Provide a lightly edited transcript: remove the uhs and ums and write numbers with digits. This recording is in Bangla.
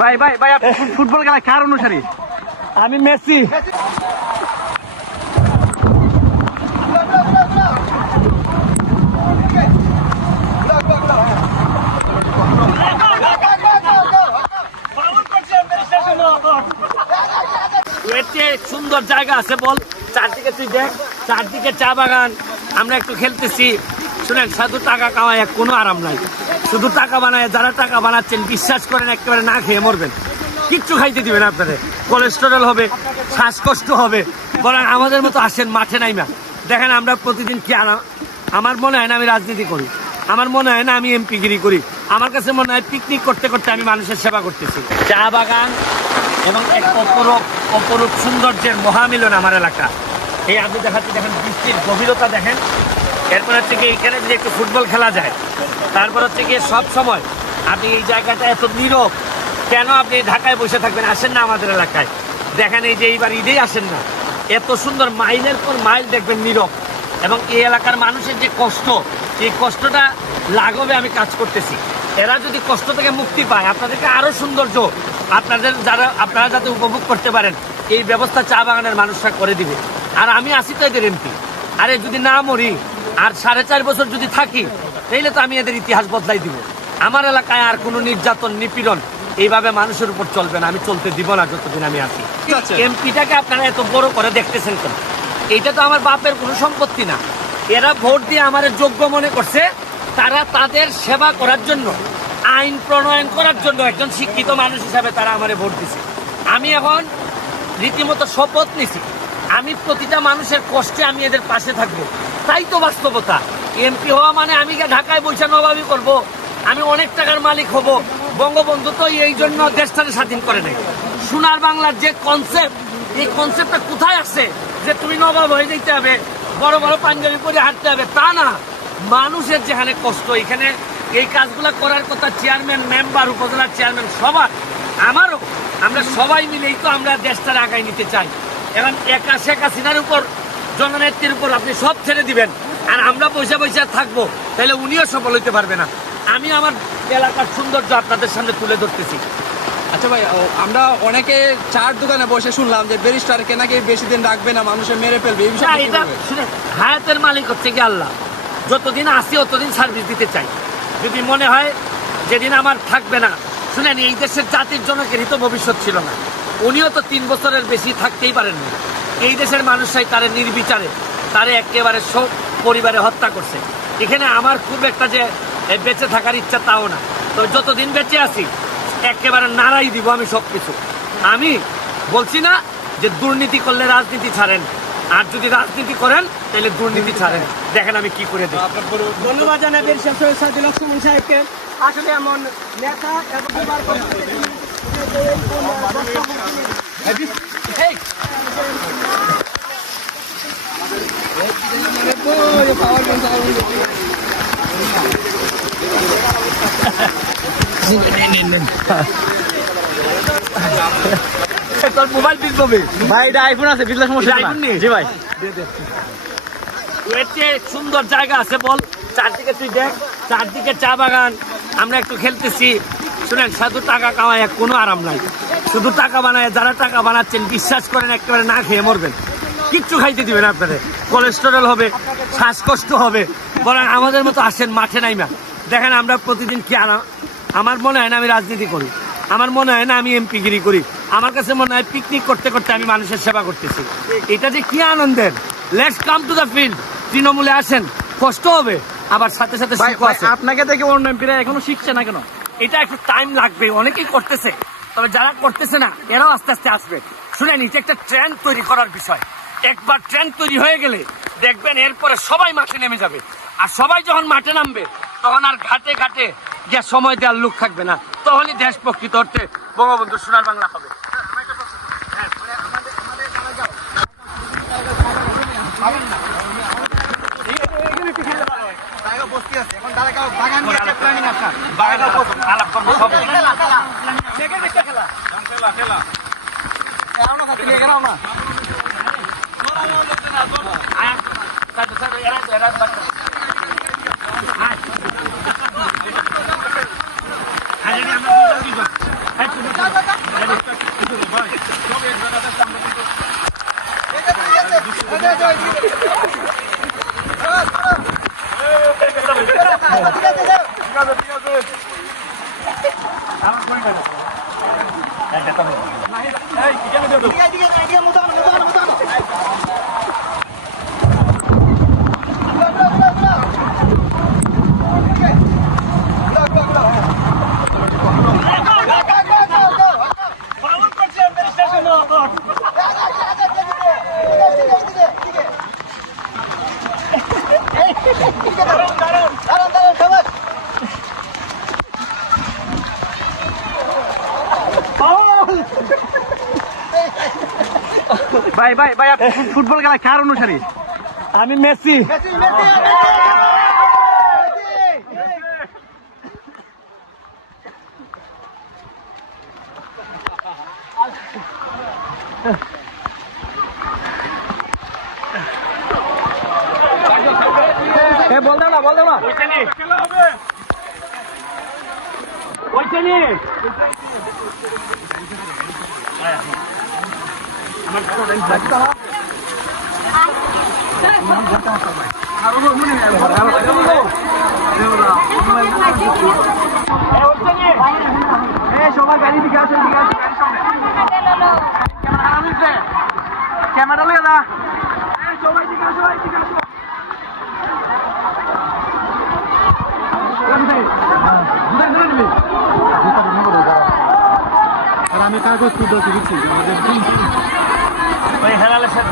ভাই ভাই ভাই ফুটবল খেলা কার অনুসারী? আমি মেসি। সুন্দর জায়গা আছে বল, চারদিকে তুই দেখ, চারদিকে চা বাগান, আমরা একটু খেলতেছি। শুনেন, শুধু টাকা কামায় কোনো আরাম নাই। শুধু টাকা বানায়, যারা টাকা বানাচ্ছেন বিশ্বাস করেন একেবারে না খেয়ে মরবেন। কিচ্ছু খাইতে দিবেন আপনাদের, কোলেস্টেরল হবে, শ্বাসকষ্ট হবে। বরং আমাদের মতো আসেন মাঠে নাইমা দেখেন আমরা প্রতিদিন কি আমার মনে হয় না আমি রাজনীতি করি, আমার মনে হয় না আমি এমপিগিরি করি, আমার কাছে মনে হয় পিকনিক করতে করতে আমি মানুষের সেবা করতেছি। চা বাগান এবং এক অপরূপ সৌন্দর্যের মহামিলন আমার এলাকা। এই আপনি দেখাচ্ছি, দেখেন বৃষ্টির গভীরতা দেখেন। এরপর হচ্ছে কি এখানে যদি একটু ফুটবল খেলা যায়, তারপর হচ্ছে গিয়ে সব সময় আপনি এই জায়গাটা এত নীরব কেন? আপনি ঢাকায় বসে থাকবেন, আসেন না আমাদের এলাকায় দেখেন। এই যে এইবার ঈদেই আসেন না, এত সুন্দর মাইলের পর মাইল দেখবেন নীরব। এবং এই এলাকার মানুষের যে কষ্ট, এই কষ্টটা লাঘবে আমি কাজ করতেছি। এরা যদি কষ্ট থেকে মুক্তি পায়, আপনাদেরকে আরো সৌন্দর্য আপনারা যাতে উপভোগ করতে পারেন, এই ব্যবস্থা চা বাগানের মানুষরা করে দিবে। আর আমি আসি তো এদের এমপি। আরে যদি না মরি আর 4.5 বছর যদি থাকি, তাইলে তো আমি এদের ইতিহাস বদলাই দিব। আমার এলাকায় আর কোনো নির্যাতন নিপীড়ন এইভাবে মানুষের উপর চলবে না, আমি চলতে দিব না যতদিন আমি আছি। এমপিটাকে আপনারা এত বড় করে দেখতেছেন কেন? এইটা তো আমার বাপের কোনো সম্পত্তি না। এরা ভোট দিয়ে আমার যোগ্য মনে করছে, তারা তাদের সেবা করার জন্য, আইন প্রণয়ন করার জন্য একজন শিক্ষিত মানুষ হিসাবে তারা আমারে ভোট দিছে। আমি এখন রীতিমতো শপথ নিছি, আমি প্রতিটা মানুষের কষ্টে আমি এদের পাশে থাকবো। তাই তো বাস্তবতা। এমপি হওয়া মানে আমি ঢাকায় বৈশা নবাবি করব, আমি অনেক টাকার মালিক হব। বঙ্গবন্ধু তো এই জন্য দেশটাকে স্বাধীন করে নাই। সোনার বাংলার যে কনসেপ্ট, এই কনসেপ্টটা কোথায় আসছে যে তুমি নবাব হয়ে যেতে হবে, বড় বড় পাঞ্জাবি পরে হাঁটতে হবে? তা না, মানুষের যেখানে কষ্ট, এখানে এই কাজগুলো করার কথা চেয়ারম্যান, মেম্বার, উপজেলার চেয়ারম্যান সবার, আমারও, আমরা সবাই মিলেই তো আমরা দেশটার আগায় নিতে চাই। এবং একা শেখ হাসিনার উপর, জননেত্রীর উপর আপনি সব ছেড়ে দিবেন আর আমরা পয়সা পয়সা থাকবো, তাহলে উনিও সফল হইতে পারবে না। আমি আমার এলাকার সৌন্দর্য আপনাদের সামনে তুলে ধরতেছি। আচ্ছা ভাই, আমরা অনেকে চার দোকানে বসে শুনলাম যে ব্যারিস্টারকে নাকি বেশি দিন রাখবে না, মানুষে মেরে ফেলবে। এই বিষয়ে এটা শুনে, হায়াতের মালিক হচ্ছে কি আল্লাহ। যতদিন আসি ততদিন সার্ভিস দিতে চাই। যদি মনে হয় যেদিন আমার থাকবে না, শুনেন, এই দেশের জাতির জনকেরই তো ভবিষ্যৎ ছিল না। উনিও তো 3 বছরের বেশি থাকতেই পারেননি। এই দেশের মানুষরাই তারে নির্বিচারে, তারে একেবারে সব পরিবারে হত্যা করছে। এখানে আমার খুব একটা যে বেঁচে থাকার ইচ্ছা তাও না। তো যতদিন বেঁচে আছি একেবারে নাড়াই দিব আমি সবকিছু। আমি বলছি না যে দুর্নীতি করলে রাজনীতি ছাড়েন, আর যদি রাজনীতি করেন তাহলে দুর্নীতি ছাড়েন। দেখেন আমি কি করে দিই। ধন্যবাদ জানাই ব্যারিস্টার সৈয়দ সাইদুল হক সুমন সাহেবকে। আসলে এমন নেতা তোর মোবাইল পিস পাবে ভাই, এটা আইফোন আছে, বিজলা সমস্যা আইফোন নেই। জি ভাই, সুন্দর জায়গা আছে বল, চারদিকে তুই দেখ, চারদিকে চা বাগান, আমরা একটু খেলতেছি। শুনেন, শুধু টাকা কামায় কোনো আরাম নাই। শুধু টাকা বানায়, যারা টাকা বানাচ্ছেন বিশ্বাস করেন একেবারে না খেয়ে মরবেন। কিচ্ছু খাইতে দিবেন আপনাদের, কোলেস্টেরল হবে, শ্বাসকষ্ট হবে। বরং আমাদের মতো আসেন মাঠে নাইমা দেখেন আমরা প্রতিদিন কি আমার মনে হয় না আমি রাজনীতি করি, আমার মনে হয় না আমি এমপিগিরি করি, আমার কাছে মনে হয় পিকনিক করতে করতে আমি মানুষের সেবা করতেছি। এটা যে কি আনন্দের। Let's come to the field. তৃণমূলে আসেন, কষ্ট হবে, আবার সাথে সাথে সুখ আছে। আপনাকে দেখে অন্য এমপিরা এখনো শিখছে না কেন? এটা একটু টাইম লাগবে, অনেকেই করতেছে, তবে যারা করতেছে না এরাও আস্তে আস্তে আসবে। শুনেন, এটা একটা ট্রেন্ড তৈরি করার বিষয়। একবার ট্রেন্ড তৈরি হয়ে গেলে দেখবেন এরপরে সবাই মাঠে নেমে যাবে। আর সবাই যখন মাঠে নামবে তখন আর ঘাটে ঘাটে যে সময় দেওয়ার লোক থাকবে না। তখনই দেশ প্রকৃত অর্থে বঙ্গবন্ধু সোনার বাংলা হবে। ভাই ভাই ভাই ফুটবল খেলা কার অনুসারী? আমি মেসি। বল দাও না বল দাও না। সবার গাড়ি দিকে আসেন, ক্যামেরা লয়ে দা সবাই দিকে আসো, দিকে আসো। আমি কাগজ তুলতে দিচ্ছি ওই হেলালের সাথে